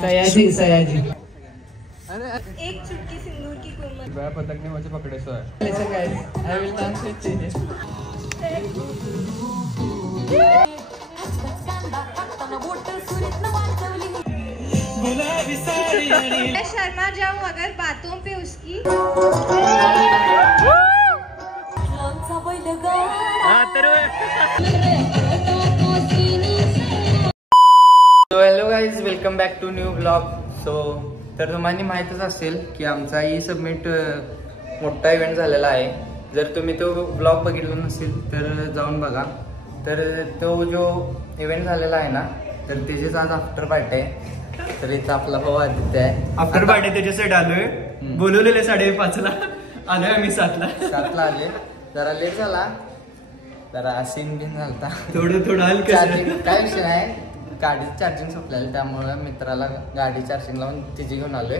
सयाजी सयाजी एक चुटकी सिंदूर की कुर्मत पतंग मुझे पकड़े सो है। Listen guys, I will dance with changes. मैं शर्मा जाऊं अगर बातों पे उसकी। So hello guys, welcome back to new vlog. So तर तुम्हाला माहीतच असेल की आमचा ई सबमिट मोठा इव्हेंट झालेला आहे. जर तुम्ही तो ब्लॉग बघितला नसेल तर जाऊन बघा. तर तो जो इव्हेंट झालेला आहे ना तर त्याचीच आज आफ्टर पार्टी आहे. तर इथं आपला भाऊ आदित्य आहे. आफ्टर पार्टी त्याच्यासाठी आलोय. बोलवलेले 5:30ला आलोय आम्ही 7ला आले. जरा लेट झाला, जरा सीन बिन झालता थोडं हलकं. काय विषय आहे, गाडी चार्जिंग संपलेली त्यामुळे मित्राला गाडी चार्जिंग लावून तिची घेऊन आलोय.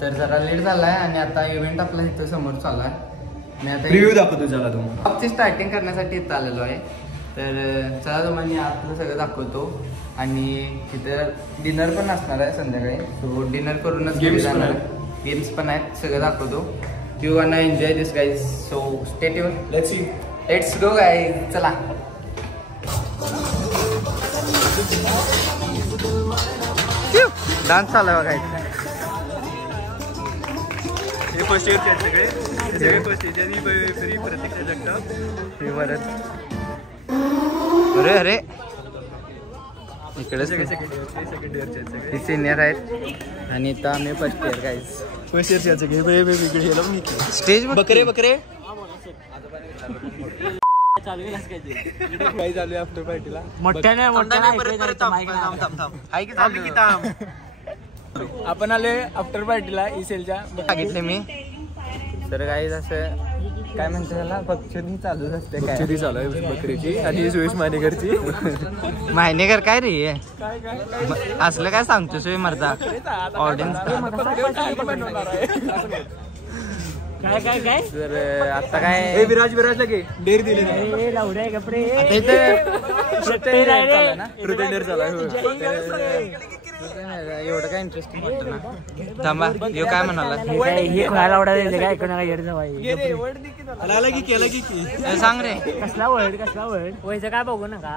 तर जरा लेट झालाय आणि आता इव्हेंट आपला इथं समोर चालू आहे. मी आता रिव्ह्यू दाखवतो चला ब्लॉगची स्टार्टिंग करण्यासाठी इथं आलेलो आहे. तर चला तुम्हाला आतलं सगळं दाखवतो आणि तिथं डिनर पण असणार आहे संध्याकाळी. सो डिनर करूनच गेम्स पण आहेत, सगळं दाखवतो. You want enjoy this guys, so stay tune. Let's go guys, चला. डान्स चालू आहे बघायचं. हे फर्स्ट इयरचे सगळे फर्स्ट इयरचे प्रतीक्षा जगताप हे परत अरे अरे इकडे सेकंड इयरचे सिनियर आहेत आणि इथं आम्ही फर्स्ट इयर गाईज. फर्स्ट इयरचे सगळे स्टेज बकरे काय चालू आहे आफ्टर पार्टीला मोठ्याने आपण आलोय आफ्टर पार्टीला इसेलच्या सांगितले मी. तर गाईज असं काय म्हणते त्याला बक्षुरी चालूच असते. बक्षुरी चालू आहे बकरीची आणि सुयश मानेकरची. मायनेकर काय रे असलं काय सांगतो सोय मर्दा ऑडियन्स. तर आता काय विराज लगे डेअर दिली एवढं काय इंटरेस्टिंग वाटतं ना. थांबा यो काय म्हणाला सांग रे. कसला वर्ड व्हायचं काय बघू नका.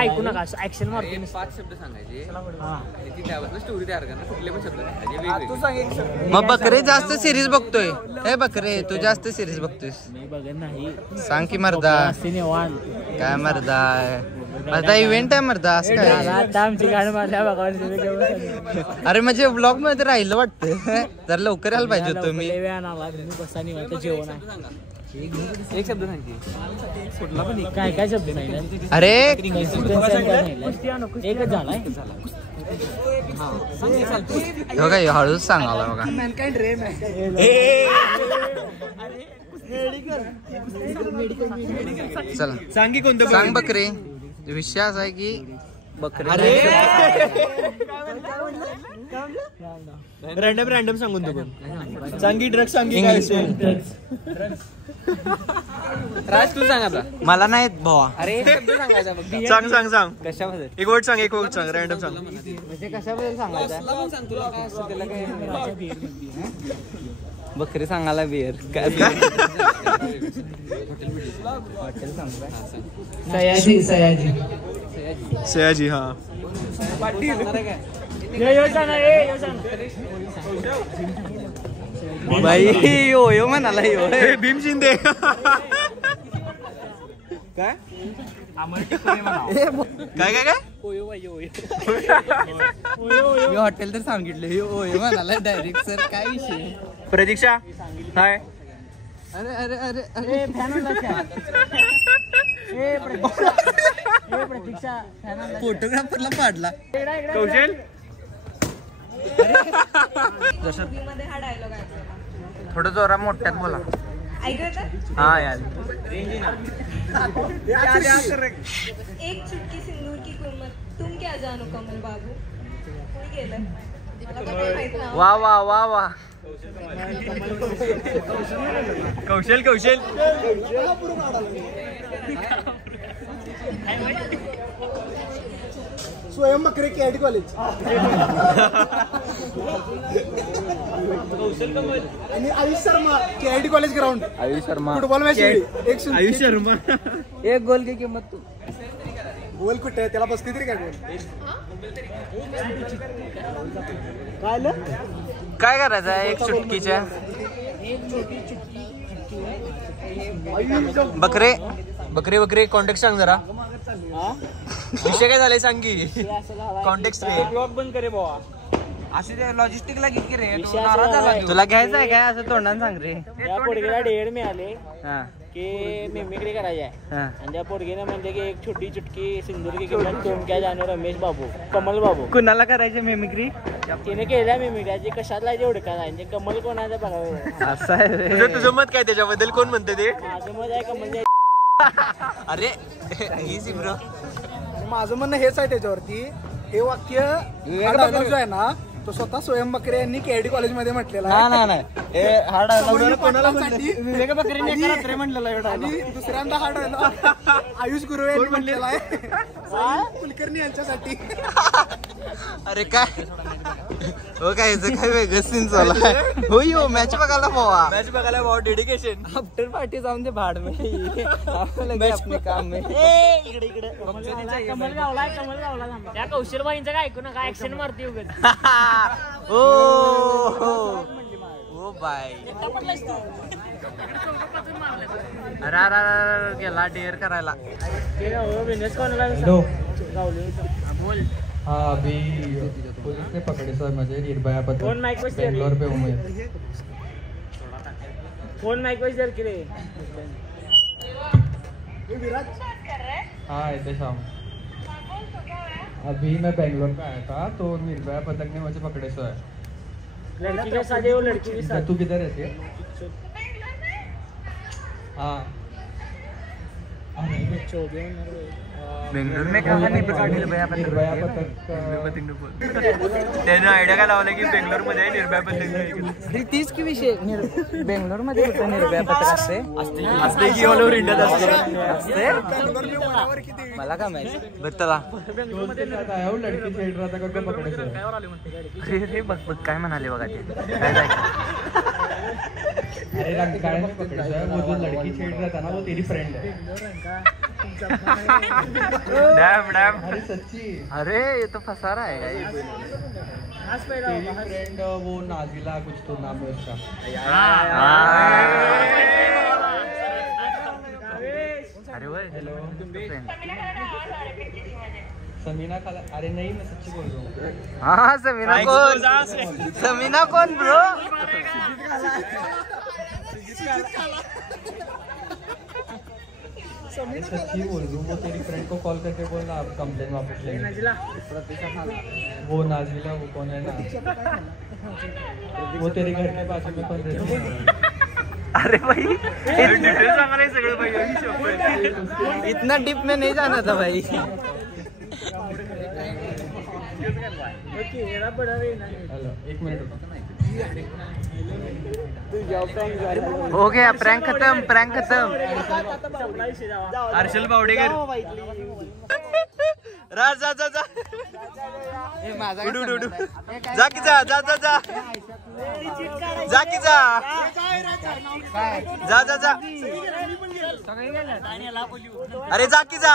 ऐकू नका. ऍक्शन मारतो 5 शब्द सांगायचे आणि ती त्यावर स्टोरी तयार करणार. कुठले पण शब्द. मग बकरे जास्त सिरीज बघतोय. हे बकरे तू जास्त सिरीज बघतोयस. मी बघत नाही. सांग की मर्दा काय मर्दा. आता इव्हेंट आहे मर्दा असं काय. आमची गाणं माझ्या बघा. अरे म्हणजे ब्लॉग मध्ये राहिलं वाटतं. जर लवकर यायला पाहिजे होतो मी. बसा निवांत जेवण आहे. एक शब्द सांगते कुठला पण काय शब्द सांगितलं. अरे एकच झालाय. बघा हळूच सांगावला बघा. चला सांग की कोणतं सांग बकरे. विषय असा आहे की बकरे रॅन्डम सांगून तू पण सांगी ड्रग्स सांगी इंग्लिश राज तू सांग आता. मला नाही भावा. अरे शब्द सांगायचा बघ. सांग कशामध्ये एक वर्ड सांग रॅन्डम सांग. म्हणजे कशाबद्दल सांगायचं. सांग तुला काय असतं त्याला काय. बकरी सांगायला बिअर काय हॉटेल सांगू सयाजी सयाजी. हा भाई यो म्हणाला यो भीम शिंदे काय हॉटेल तर सांगितलं यो म्हणाला डायरेक्ट. सर काय विषय. प्रतीक्षा हाय. अरे अरे अरे अरे फोटोग्राफरला पाडला. कौशल मध्ये हा डायलॉग आहे. थोडं जोरा मोठ्यात बोला. हाँ यार एक चुटकी सिंदूर की कुर्मत तुम क्या जानो कमल बाबू. कोणी केलं मला पण नाही माहित ना. वाह वाह वाह वाह. कौशल स्वयं बकरे केआयटी कॉलेज आणि Ayush Sharma KIT college ground. Ayush Sharma football match एक आयुष शर्मा एक गोल की किंमत तू गोल कुठे आहे त्याला बसते तरी काय गोल काय काय करायचं आहे एक चुटकीच्या बकरे बकरे बकरे कॉन्टेक्ट सांग जरा विषय काय झाले सांग की कॉन्टेक्ट ब्लॉग बंद करे बाबा. असे ते लॉजिस्टिकला किती रे तू नाराज झाला तुला घ्यायचं आहे काय असं तोंडाने सांग रे. त्या पोरगीला डेड मिळाले हा की मिमिक्री करायची आहे. हा आणि त्या पोरगीने म्हणजे की एक छोटी चुटकी सिंदूर की किंमत तुम क्या जाने रमेश बाबू कमल बाबू कुणाला करायची मिमिक्री तिने केल्या मिमिक्री कशाला ओळखा नाही कमल कोणाचा बघावं. असं आहे रे. तुझं मत काय त्याच्याबद्दल कोण म्हणते ते माझं मत आहे कमल अरे इझी ब्रो माझं म्हणणं हेच आहे त्याच्यावरती हे वाक्य हा dialogue जो आहे ना तो स्वतः स्वयं बकरे यांनी केआयटी कॉलेज मध्ये म्हटलेला आहे. नाही हा डायलॉग कोणाला विवेक बकरेने एका रात्री म्हटलेला आहे आणि दुसऱ्यांदा हा dialogue आयुष गुरुवे यांनी म्हटलेला आहे कुलकर्णी यांच्यासाठी. अरे काय हो काय काय वेगळं सीन चालू आहे हो यो मॅच बघायला भावा मॅच बघायला भावा डेडिकेशन आफ्टर पार्टी जाऊन ते भाड में अपने काम में इकडे इकडे कमल गावला त्या कौशलबाईंचं काय ऐकू नका ऍक्शन मारते उगाच. ओ बाय अरे गेला डेअर करायला. बोल हाँ अभी पुलिस ने पकड़े सर मुझे निर्भया पत्र फोन माइक पे बेंगलोर पे हूँ मैं. फोन माइक पे शेअर केले. हाँ ऐसे शाम अभी मैं बेंगलोर पे आया था तो निर्भया पथक ने मुझे पकड़े सर. लड़की के साथ है वो लड़की के साथ. तू किधर रहती है? हाँ बेंगलोर में कहा निर्भया निर्भया पथक त्यानं आयडिया काय लावला की बेंगलोर मध्ये निर्भया पद्धती तीच की विषय बेंगलोर मध्ये कुठं निर्भया पत्रक असते असते की ऑल ओव्हर इंडियात असते मला काय माहिती. बरं चला आया हूँ लड़की छेड़ रहा था करके पकड़े सर. अरे बघ बघ काय म्हणाले बघा ते काय जायचं. अरे गाड़ी में पकड़े सर वो जो लड़की छेड़ रहा था ना वो तेरी फ्रेंड है. डॅम डॅम अरे सच्ची अरे ये तो फसारा है तेरी फ्रेंड वो नाजिला कुछ तो नाम है उसका. अरे वो हेलो फ्रेंड. समीना खाला. अरे नहीं मैं सच्ची बोल रहा हूँ. हाँ समीना कौन समीना कौन ब्रो. मैं सच्ची बोल रहा हूँ वो तेरी फ्रेंड को कॉल करके बोलना आप कंप्लेन वापस लेंगे. वो नाजिला वो कौन है ना वो तेरे घर के पास में कौन रहती है. अरे भाई डिटेल सांगायला सगळं पाहिजे. इतना डीप में नहीं जाना था भाई. हेलो एक मिनट रुको. हो गया प्रैंक खत्म प्रैंक खत्म. हर्षल बावडेकर राज जा जा जा उडू उडू उडू जा की जा जा जा जा जा की जा जा जा जा अरे जा की जा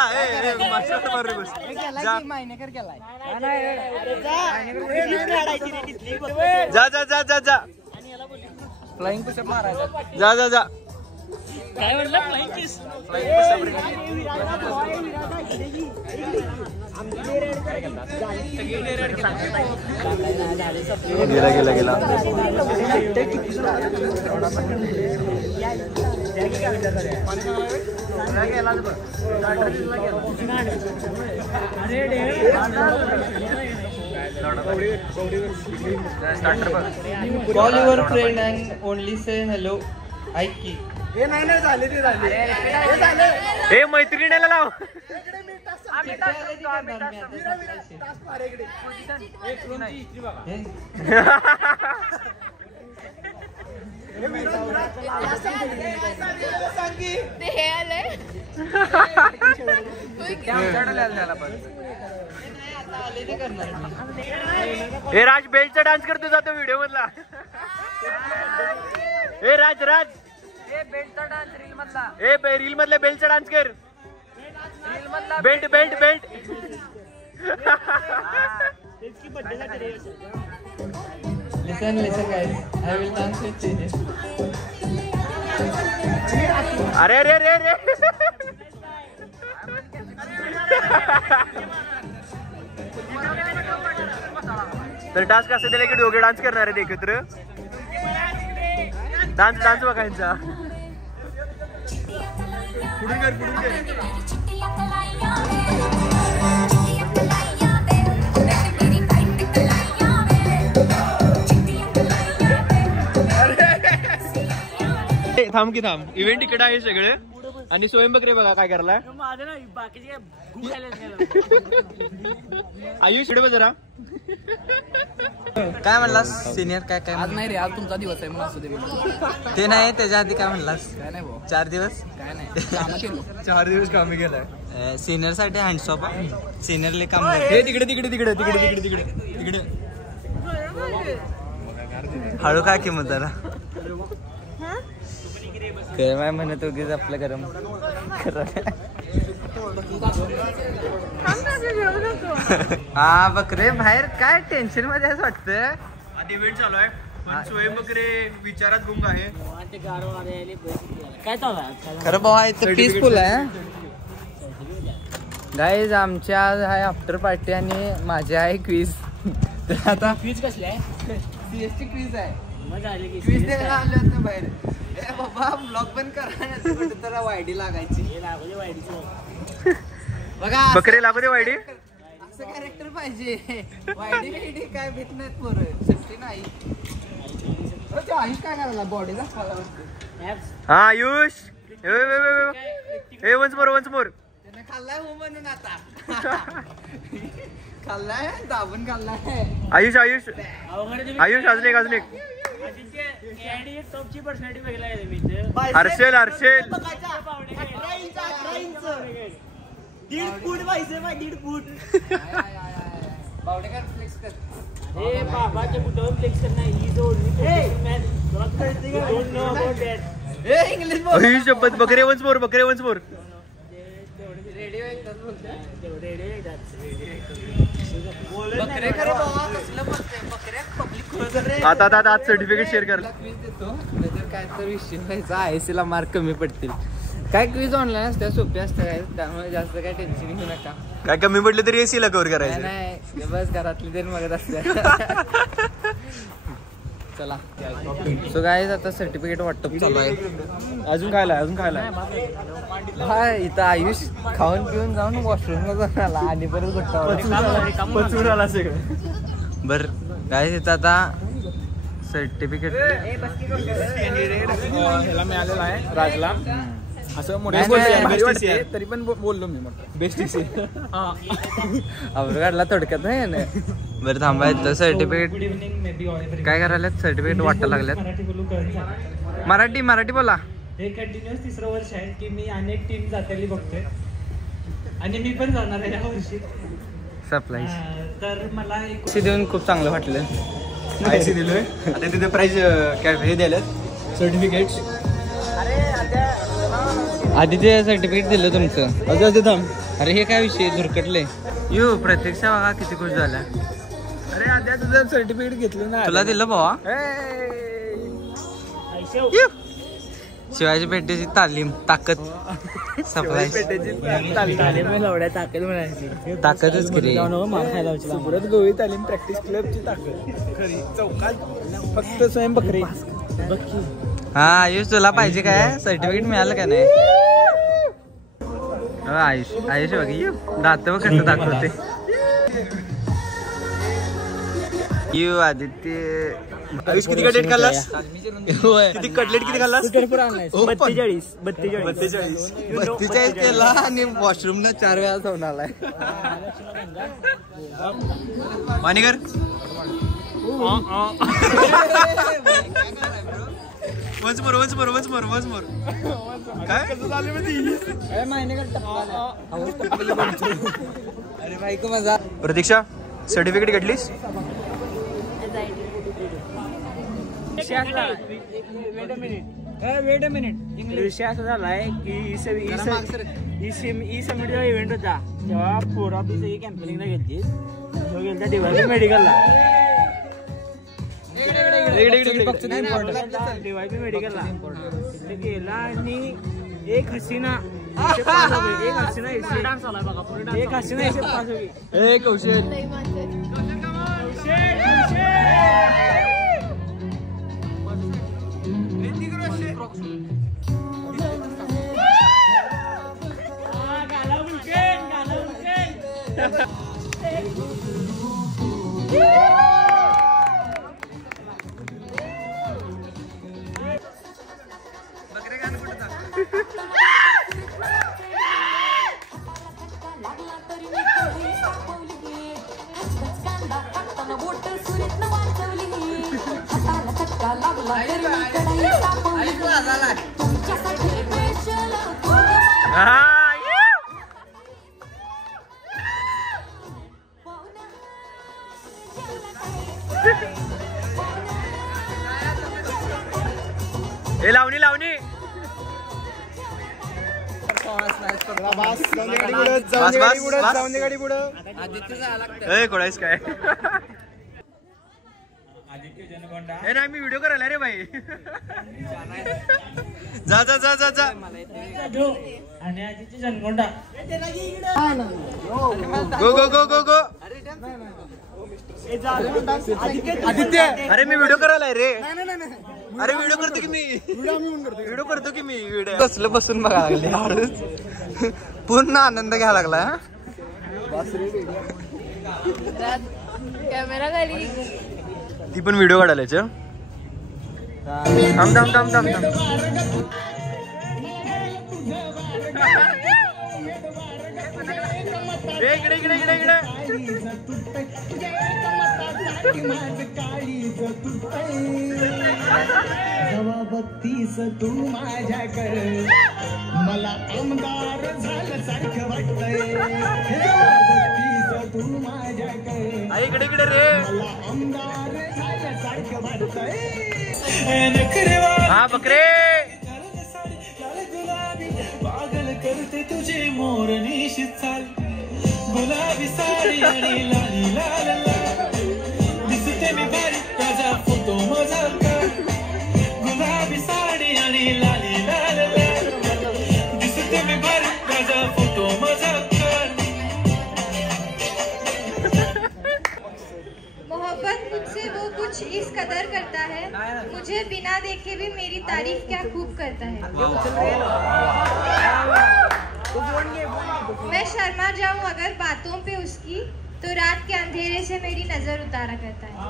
जा जा जा जा जा फ्लाइंग पुशअप मारायचा. जा जा जा काय म्हटलं फ्लाइंग किस. गेला गेला गेला call your friend and only say hello. ऐक की हे नाही झाले ते झाले हे मैत्रिणीला लाव ते हे आलंय ए राज बेल्टचा डान्स करतो जातो व्हिडिओ मधला. ए राज बेल्टचा डान्स रील मधला. ए रील मधल्या बेल्टचा डान्स कर. रील मधला belt. Listen guys, I will dance with Senior. अरे तर टास्क असं दिलं की दोघे डान्स करणार आहेत एकत्र. डान्स बघायचा. पुढून कर. थांब इव्हेंट तिकडे आहे सगळे आणि स्वयंबकरे बघा काय करला. आयुष इकडे जरा काय म्हणलास सिनियर. काय आज नाही रे, आज तुमचा दिवस आहे म्हणून असू दे. ते नाही त्याच्या आधी काय म्हणलास. काय नाही भाऊ, 4 दिवस काय नाही काम केलं. 4 दिवस कामी गेलाय. सिनियर साठी हँडसॉप. सिनियरले काम तिकडे हळू काय किंमत जरा काय म्हणत उगीच आपलं गरम. हा बकरे बाहेर काय टेन्शन मध्ये असं वाटतं. आधी इव्हेंट चालू आहे पण स्वयंबकरे विचारात गुंग आहे. काय चालू आहे खरं भाऊ इथं पीसफुल आहे. गाईज आमच्या आज आहे आफ्टर पार्टी आणि माझी आहे क्विज. तर आता क्विज कसली आहे. सीएसची क्विज आहे. मजा आली की क्विज द्यायला आले होते बाहेर. बाबा ब्लॉग पण करा वायडी लागायची. बघा बकरे लागू दे वायडी. असं कॅरेक्टर पाहिजे. वायडी काय भेट नाहीत पोरं. सुट्टी नाही. आयुष काय करायला बॉडी दाखवायला. हा आयुष वन्स मोर त्याने खाल्लाय हो म्हणून आता खाल्लाय दाबून खाल्लाय. आयुष अजून एक टॉपची पर्सनॅलिटी बघायला हर्षल 1.5 फूट पाहिजे. 1.5 फूट बाबाच्या कुठं फ्लेक्स करणार ही इंग्लिश शपथ. बकरे वन्स मोर आता आज सर्टिफिकेट शेअर कर. काय तर विषय व्हायचा ISC ला मार्क कमी पडतील. काय क्विज ऑनलाईन असत्या सोप्या असत्या काय त्यामुळे जास्त काय टेन्शन घेऊ नका. काय कमी पडले तरी AC ला कव्हर करायचं नाही. बस घरातली तरी मगत असत्या. चला सो गाईज आता सर्टिफिकेट वाटप चालू आहे. अजून खायला हा इथं आयुष खाऊन पिऊन जाऊन वॉशरूमला जाऊन आला आणि परत पचून आला सगळं. बर गाईज इथं आता सर्टिफिकेट ह्याला मिळालेला आहे राजला. असं तरी पण बोललो मी बेस्ट काढला थोडक्यात नाही. बरं थांबा इथं सर्टिफिकेट काय करायला सर्टिफिकेट वाटायला लागल्यात. मराठी बोला. हे कंटिन्युअस 3रं वर्ष आहे की मी अनेक टीम जातेली बघतोय आणि मी पण जाणार आहे या वर्षी सरप्राईज. तर मला एक देऊन खूप चांगलं वाटलं. IC दिलोय आता तिथे प्राइज काय हे द्यायला सर्टिफिकेट. आधी ते सर्टिफिकेट दिलं तुमचं. अरे हे काय विषय धुरकटले. प्रत्यक्ष बघा किती खुश झाला. अरे आद्या तुझं सर्टिफिकेट घेतलं ना. तुला दिलं भावा. शिवाजी पेठेची तालीम ताकद सप्लाय. ताकदच केली. सुब्रत गवळी तालीम प्रॅक्टिस क्लबची ताकद खरी चौकात फक्त स्वयंबकरे. हा आयुष तुला पाहिजे काय सर्टिफिकेट मिळालं का नाही. आयुष बघ दात बघ कसं दाखवते. आदित्य आयुष किती कटलेट खाल्लास. किती कटलेट किती खाल्लास. 42 केला आणि वॉशरूम 4 वेळा जाऊन आलाय. मानेकर वन्स मोर काय कसं झालं. प्रतीक्षा सर्टिफिकेट घेतलीस? वेट अ मिनिट विषय असा झालाय की ई समिटचा इव्हेंट होता तेव्हा पोरा आपली सगळी कॅम्पेनिंगला गेलती तो गेलता DYP मेडिकलला DYP मेडिकलला तिथे गेला आणि एक हसीना पास हो गई कौशल लावणी लावणी कोणास काय नाही मी व्हिडिओ करायला रे भाई जा जा जा जा जा आणि आदित्य जनकोंडा गो गो गो गो गो आदित्य अरे मी व्हिडिओ करायला रे अरे व्हिडिओ करतो की मी व्हिडिओ करतो की मी व्हिडिओ बसलं बसून बघायला लागले हळूच पूर्ण आनंद घ्यायला लागला कॅमेरा खाली ती पण व्हिडिओ काढायला थांब थांब थांब थांब थांब इकडे इकडे इकडे इकडे बघतीस तू माझ्याकडे मला आमदार झाल्यासारखं वाटतंय बघतीस तू माझ्याकडे इकडे इकडे रे मला आमदार झाल्यासारखं वाटतंय हा बकरे गुलाबी पागल करते तुझे मोरनीशी चाल गुलाबी साडी आणि लाली लाल दिसते मी बारीक ताजा फोटो माझा गुलाबी साडी आणि लाली लाल दिसते मी बारीक ताजा फोटो माझा मोहब्बत मुझसे वो कुछ इस कदर करता है मुझे बिना देखे भी मेरी तारीफ क्या खूब करता है मैं शर्मा जाऊं अगर बातों पे उसकी तो रात के अंधेरे से मेरी नजर उतारा करता है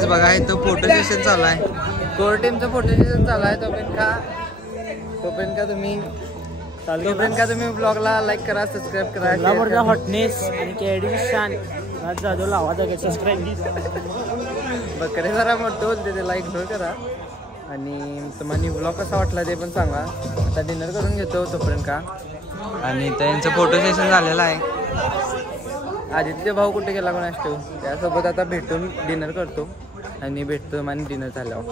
बघा इथं फोटो सेशन चालू आहे, कोर टीमचं फोटो सेशन चालू आहे. तोपर्यंत का तुम्ही ब्लॉगला लाईक करा, सबस्क्राईब करा. हॉटनेस आणि केडी शान जाधव लावा सबस्क्राईब. बकरे जरा मोठं होते ते लाईक करा. आणि तुम्हाला ब्लॉग कसा वाटला ते पण सांगा. आता डिनर करून घेतो तोपर्यंत का. आणि त्यांचं फोटो सेशन झालेलं आहे. आदित्य भाऊ कुठे गेला कोण असतो, त्यासोबत आता भेटून डिनर करतो आणि भेटतो आणि डिनर झाल्यावर.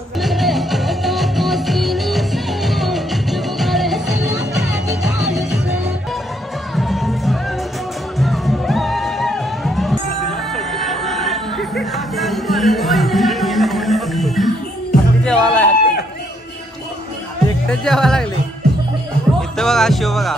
एकटंच जेवा लागले इथं बघा. शिव बघा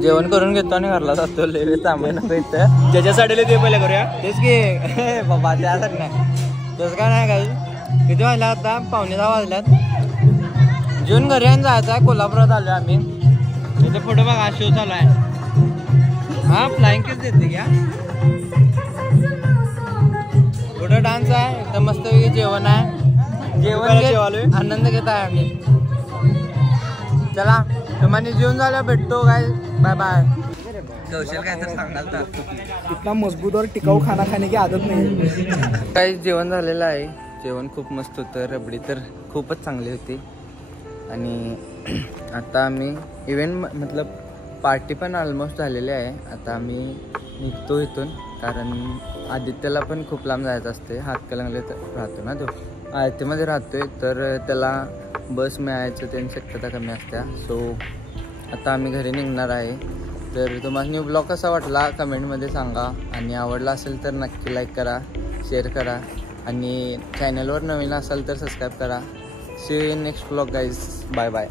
जेवण करून घेतो आणि घरला जातो. लय सामान इथं ज्याच्यासाठी ते पहिलं करूया. तेच की बाबा त्यासाठी नाही, तसं काय नाही. काही किती वाजला आता 9:15 वाजल्यात. जेवण घरी आणि जायचं आहे. कोल्हापुरात आलो आम्ही. इथे फोटो बघा शो चालू आहे. हा फ्लाइंग किस देते क्या फोटो डान्स आहे. एकदम मस्त जेवण आहे. जेवण आनंद घेत आहे आम्ही. चला तुम्हाला जेवण झालं भेटतो काय. Bye bye. कौशल काय तर सांगाल तर इतना मजबूत और टिकाऊ खाना खाने की आदत नाही. काही जेवण झालेलं आहे. जेवण खूप मस्त होतं. रबडी तर खूपच चांगली होती. आणि आता आम्ही इव्हेंट मतलब पार्टी पण ऑलमोस्ट झालेली आहे. आता आम्ही निघतो इथून, कारण आदित्यला पण खूप लांब जायचं असते. हातकलंगलेत राहतो ना तो, आयतीमध्ये राहतोय, तर त्याला बस मिळायचं त्यांची शक्यता कमी असते. सो आता आम्ही घरी निघणार आहे. तर तुम्हाला न्यू ब्लॉग कसा वाटला कमेंटमध्ये सांगा. आणि आवडला असेल तर नक्की लाईक करा, शेअर करा. आणि चॅनलवर नवीन असाल तर सबस्क्राईब करा. See you in next blog guys. Bye bye.